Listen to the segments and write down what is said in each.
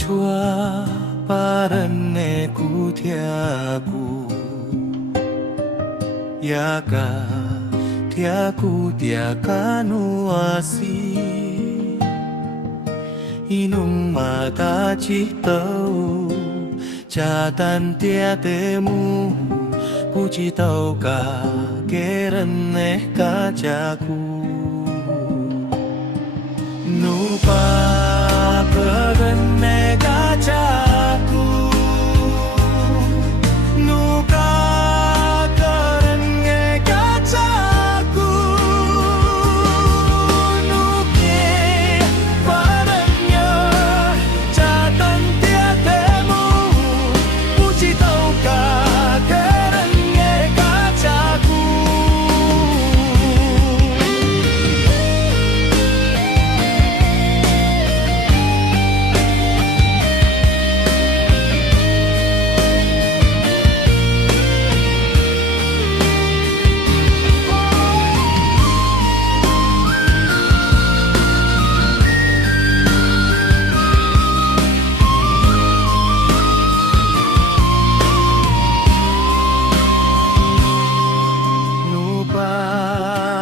chua parane ku tiaku Yaka tiaku tiaka nuasi Inung mata citau Jatan tiatemu Puji tau ka kereneh kajaku Nupa pegene kajaku Nuka kerenge kajaku Nuke padanya jatan tiatemu Puji tau ka kerenge kajaku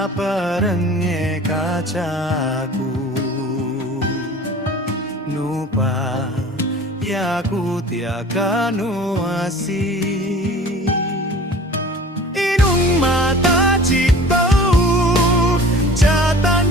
Perenge kacaku Nupa yaku tiaka nuasi Inung mata citau jatan